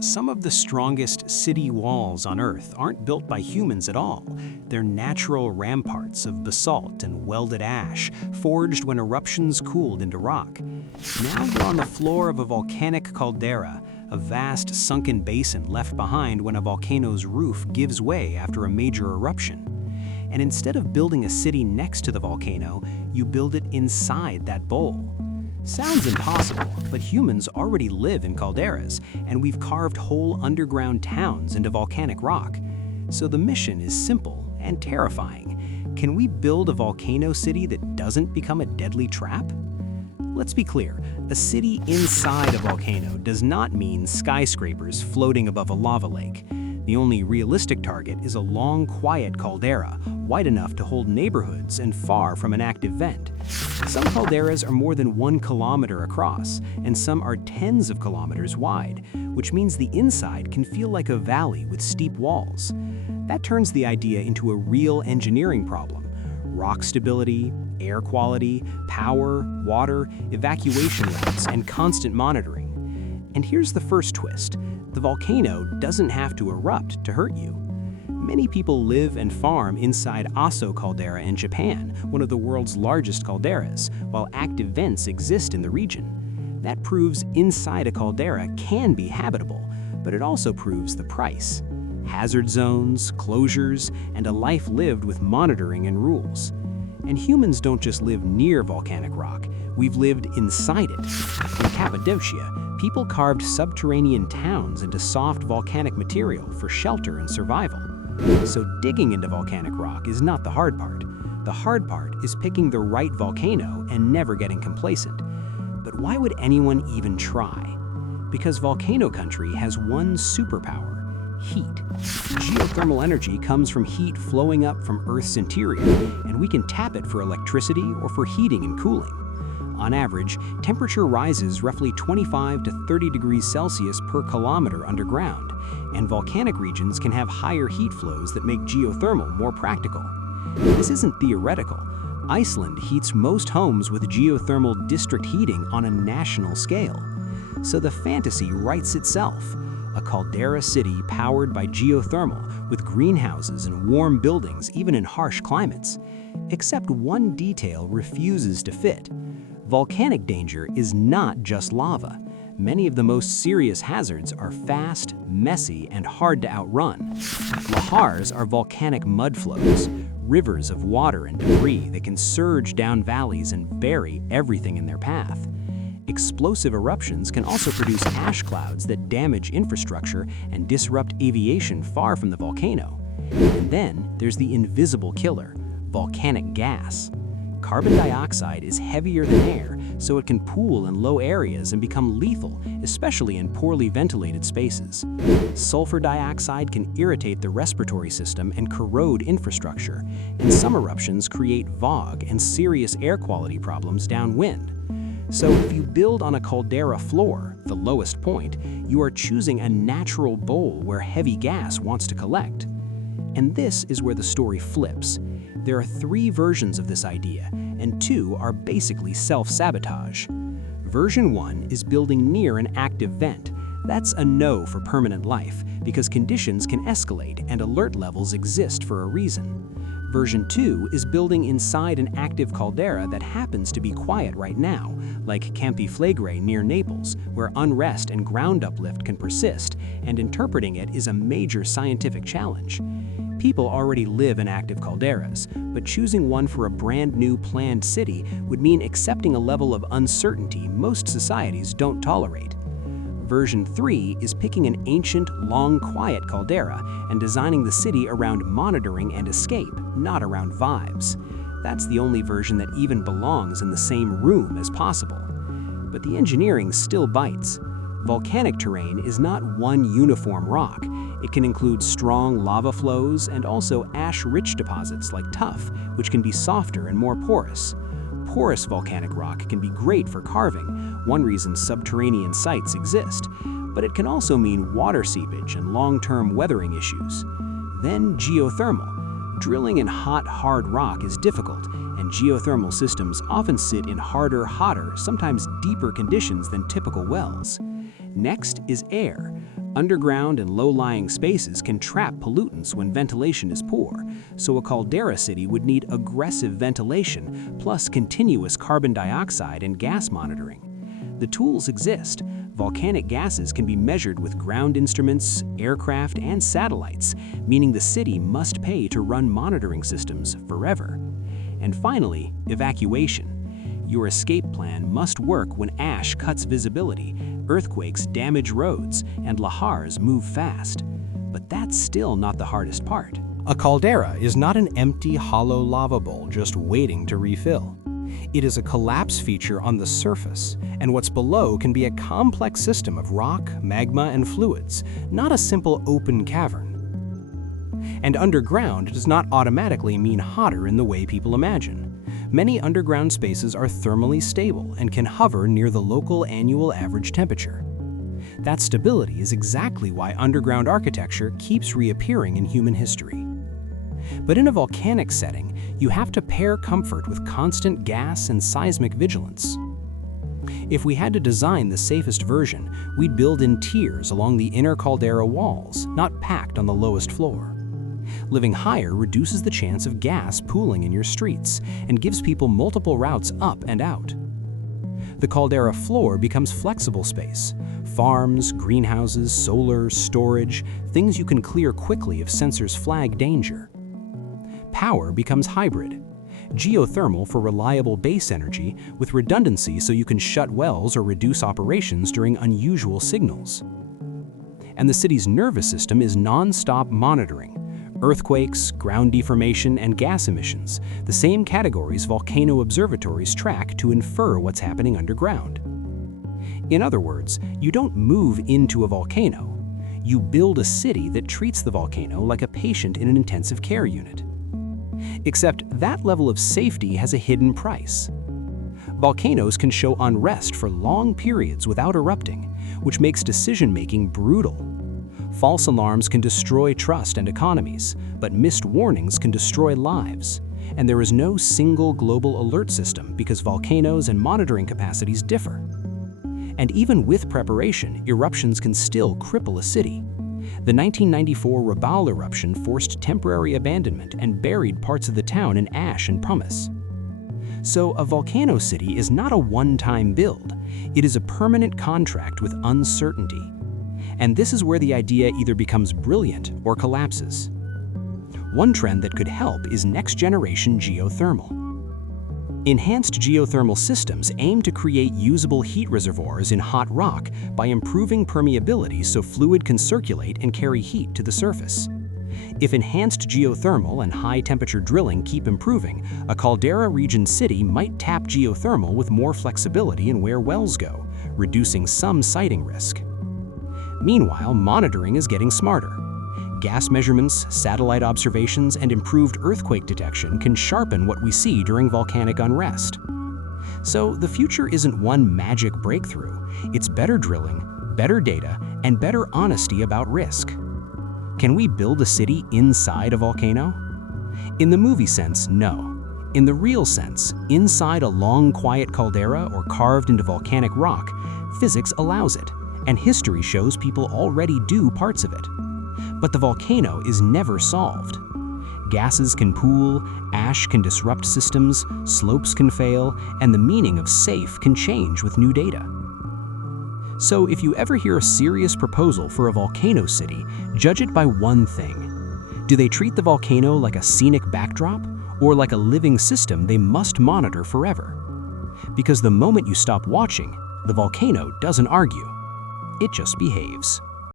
Some of the strongest city walls on Earth aren't built by humans at all. They're natural ramparts of basalt and welded ash, forged when eruptions cooled into rock. Now you're on the floor of a volcanic caldera, a vast sunken basin left behind when a volcano's roof gives way after a major eruption. And instead of building a city next to the volcano, you build it inside that bowl. Sounds impossible, but humans already live in calderas, and we've carved whole underground towns into volcanic rock. So the mission is simple and terrifying. Can we build a volcano city that doesn't become a deadly trap? Let's be clear, a city inside a volcano does not mean skyscrapers floating above a lava lake. The only realistic target is a long, quiet caldera, wide enough to hold neighborhoods and far from an active vent. Some calderas are more than 1 kilometer across, and some are tens of kilometers wide, which means the inside can feel like a valley with steep walls. That turns the idea into a real engineering problem. Rock stability, air quality, power, water, evacuation routes, and constant monitoring. And here's the first twist. The volcano doesn't have to erupt to hurt you. Many people live and farm inside Aso caldera in Japan, one of the world's largest calderas, while active vents exist in the region. That proves inside a caldera can be habitable, but it also proves the price. Hazard zones, closures, and a life lived with monitoring and rules. And humans don't just live near volcanic rock, we've lived inside it. In Cappadocia, people carved subterranean towns into soft volcanic material for shelter and survival. So digging into volcanic rock is not the hard part. The hard part is picking the right volcano and never getting complacent. But why would anyone even try? Because volcano country has one superpower: heat. Geothermal energy comes from heat flowing up from Earth's interior, and we can tap it for electricity or for heating and cooling. On average, temperature rises roughly 25 to 30 degrees Celsius per kilometer underground, and volcanic regions can have higher heat flows that make geothermal more practical. This isn't theoretical. Iceland heats most homes with geothermal district heating on a national scale. So the fantasy writes itself. A caldera city powered by geothermal with greenhouses and warm buildings even in harsh climates. Except one detail refuses to fit. Volcanic danger is not just lava. Many of the most serious hazards are fast, messy, and hard to outrun. Lahars are volcanic mud flows, rivers of water and debris that can surge down valleys and bury everything in their path. Explosive eruptions can also produce ash clouds that damage infrastructure and disrupt aviation far from the volcano. And then there's the invisible killer, volcanic gas. Carbon dioxide is heavier than air, so it can pool in low areas and become lethal, especially in poorly ventilated spaces. Sulfur dioxide can irritate the respiratory system and corrode infrastructure, and some eruptions create fog and serious air quality problems downwind. So if you build on a caldera floor, the lowest point, you are choosing a natural bowl where heavy gas wants to collect. And this is where the story flips. There are 3 versions of this idea, and 2 are basically self-sabotage. Version 1 is building near an active vent. That's a no for permanent life, because conditions can escalate and alert levels exist for a reason. Version 2 is building inside an active caldera that happens to be quiet right now, like Campi Flegrei near Naples, where unrest and ground uplift can persist, and interpreting it is a major scientific challenge. People already live in active calderas, but choosing one for a brand new planned city would mean accepting a level of uncertainty most societies don't tolerate. Version 3 is picking an ancient, long, quiet caldera and designing the city around monitoring and escape, not around vibes. That's the only version that even belongs in the same room as possible. But the engineering still bites. Volcanic terrain is not one uniform rock. It can include strong lava flows and also ash-rich deposits like tuff, which can be softer and more porous. Porous volcanic rock can be great for carving, one reason subterranean sites exist, but it can also mean water seepage and long-term weathering issues. Then geothermal. Drilling in hot, hard rock is difficult, and geothermal systems often sit in harder, hotter, sometimes deeper conditions than typical wells. Next is air. Underground and low-lying spaces can trap pollutants when ventilation is poor, so a caldera city would need aggressive ventilation plus continuous carbon dioxide and gas monitoring. The tools exist. Volcanic gases can be measured with ground instruments, aircraft, and satellites, meaning the city must pay to run monitoring systems forever. And finally, evacuation. Your escape plan must work when ash cuts visibility, earthquakes damage roads, and lahars move fast. But that's still not the hardest part. A caldera is not an empty, hollow lava bowl just waiting to refill. It is a collapse feature on the surface, and what's below can be a complex system of rock, magma, and fluids, not a simple open cavern. And underground does not automatically mean hotter in the way people imagine. Many underground spaces are thermally stable and can hover near the local annual average temperature. That stability is exactly why underground architecture keeps reappearing in human history. But in a volcanic setting, you have to pair comfort with constant gas and seismic vigilance. If we had to design the safest version, we'd build in tiers along the inner caldera walls, not packed on the lowest floor. Living higher reduces the chance of gas pooling in your streets and gives people multiple routes up and out. The caldera floor becomes flexible space. Farms, greenhouses, solar, storage, things you can clear quickly if sensors flag danger. Power becomes hybrid. Geothermal for reliable base energy with redundancy so you can shut wells or reduce operations during unusual signals. And the city's nervous system is nonstop monitoring. Earthquakes, ground deformation, and gas emissions, the same categories volcano observatories track to infer what's happening underground. In other words, you don't move into a volcano. You build a city that treats the volcano like a patient in an intensive care unit. Except that level of safety has a hidden price. Volcanoes can show unrest for long periods without erupting, which makes decision-making brutal. False alarms can destroy trust and economies, but missed warnings can destroy lives. And there is no single global alert system because volcanoes and monitoring capacities differ. And even with preparation, eruptions can still cripple a city. The 1994 Rabaul eruption forced temporary abandonment and buried parts of the town in ash and pumice. So a volcano city is not a one-time build. It is a permanent contract with uncertainty. And this is where the idea either becomes brilliant or collapses. One trend that could help is next-generation geothermal. Enhanced geothermal systems aim to create usable heat reservoirs in hot rock by improving permeability so fluid can circulate and carry heat to the surface. If enhanced geothermal and high-temperature drilling keep improving, a caldera region city might tap geothermal with more flexibility in where wells go, reducing some siting risk. Meanwhile, monitoring is getting smarter. Gas measurements, satellite observations, and improved earthquake detection can sharpen what we see during volcanic unrest. So the future isn't one magic breakthrough. It's better drilling, better data, and better honesty about risk. Can we build a city inside a volcano? In the movie sense, no. In the real sense, inside a long, quiet caldera or carved into volcanic rock, physics allows it, and history shows people already do parts of it. But the volcano is never solved. Gases can pool, ash can disrupt systems, slopes can fail, and the meaning of safe can change with new data. So if you ever hear a serious proposal for a volcano city, judge it by one thing. Do they treat the volcano like a scenic backdrop, or like a living system they must monitor forever? Because the moment you stop watching, the volcano doesn't argue. It just behaves.